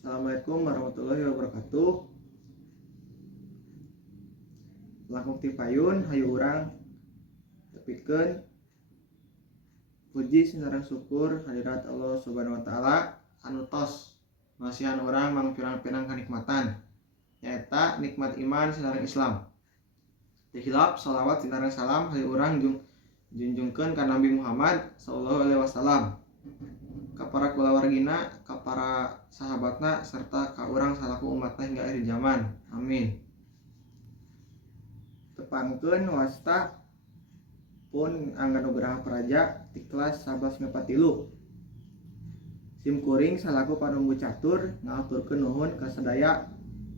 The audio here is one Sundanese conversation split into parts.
Assalamualaikum warahmatullahi wabarakatuh. Langkung ti payun hayu urang tepikeun puji sinareng syukur hadirat Allah Subhanahu wa taala anu tos masihan urang mangpirang-pirang kanikmatan nyaeta nikmat iman sinareng Islam. Tihilap shalawat sinareng salam hayu urang junjungkeun ka Nabi Muhammad sallallahu alaihi wasallam, ka para kulawargina, ka para sahabatna, serta ka urang salaku umatna hingga akhir zaman. Amin. Tepangkeun wasta pun angga nugraha praja ti kelas 1143. Simkuring salaku panunggu catur ngaturkeun nuhun ka sadaya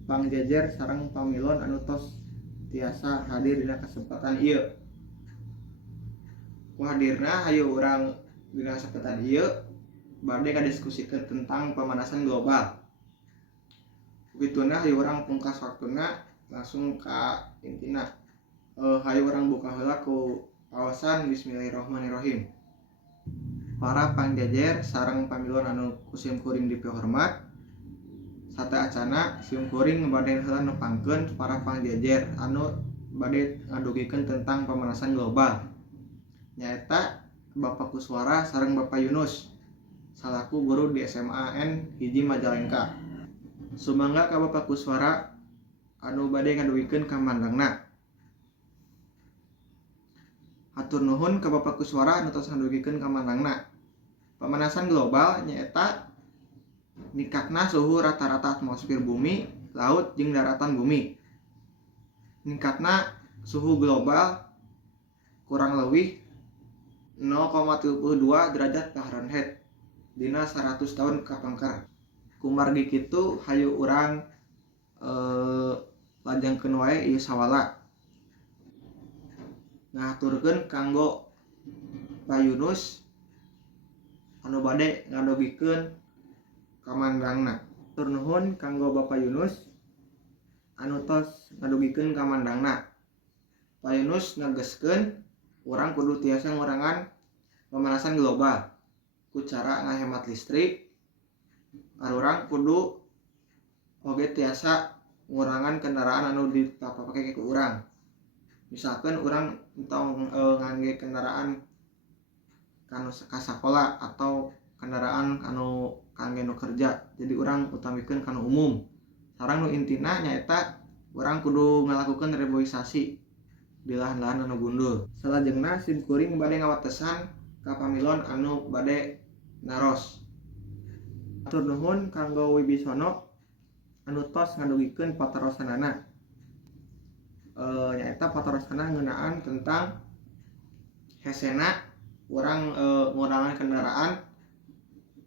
pangjejer sareng pamilon anu tos tiasa hadir dina kesempatan ieu. Ku hadirna hayu urang dina kesempatan ieu bade kadiskusikeun tentang pemanasan global. Kituna hayu urang pungkas waktuna langsung ka intina. Hayu urang buka heula ku awasan bismillahirrahmanirrahim. Para pangjajer sareng pamilon anu kusim kuring dipihormat, sate acana sim kuring bade heula nepangkeun para pangjajer anu bade ngadugikeun tentang pemanasan global. Nyaeta Bapak Kuswara sareng Bapak Yunus salaku guru di SMA N hiji Majalengka. Sumangga ka Bapak Kuswara anu bade ngadugikeun kamandangna. Hatur nuhun ka Bapak Kuswara anu tos ngadugikeun kamandangna. Pemanasan global nyaeta ningkatna suhu rata-rata atmosfer bumi, laut, jeung daratan bumi. Ningkatna suhu global kurang leuwih 0,32 derajat Fahrenheit dina 100 tahun kapangkar. Kumargi kitu hayu urang lajengkeun wae ieu sawala. Ngaturkeun kanggo Pak Yunus anu bade ngadugikeun kamandangna. Tur nuhun kanggo Bapak Yunus anu tos ngadugikeun kamandangna. Pak Yunus ngageskeun urang kudu tiasa ngurangan pemanasan global ku cara ngahemat listrik. Urang kudu oge tiasa ngurangan kendaraan anu dipake ku urang. Misalkan urang entong ngangge kendaraan kanu ka sakola atau kendaraan anu kangge nu kerja. Jadi urang utamikeun kanu umum. Sareng nu intina nyaeta urang kudu ngalakukeun reboisasi di lahan-lahan anu gundul. Salajengna sim kuring bade ngawatesan ka pamilon anu bade naros. Hatur nuhun kanggo Wibisono anu tos ngadugikeun patarosanana. Nyaeta patarosana ngeunaan tentang hesena urang ngurangan kendaraan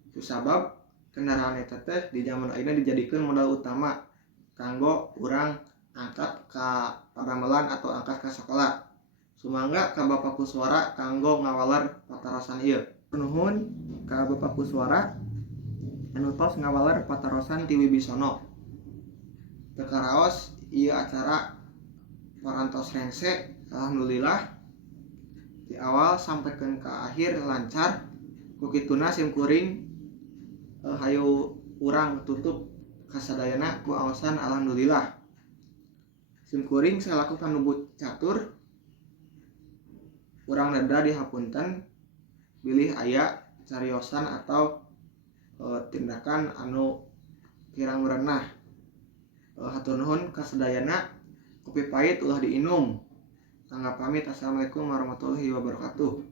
kusabab kendaraan eta teh di zaman ayeuna dijadikeun modal utama kanggo urang angkat ka padamelan atau angkat ka sakola. Sumangga ka Bapak Kuswara kanggo ngawaler patarosan ieu. Nuhun ka Bapak Kuswara anu tos ngawaler patarosan ti Wibisono. Teu karaos ieu acara parantos rengse, alhamdulillah di awal sampaikan ke akhir lancar. Ku kituna sim kuring hayu urang tutup kasadayana ku awasan alhamdulillah. Sim kuring salaku panunggu catur urang neda dihapunten bilih aya cariosan atau tindakan anu kirang merenah. Hatur nuhun kasadayana, kopi pahit ulah diinum. Angga pamit. Assalamualaikum warahmatullahi wabarakatuh.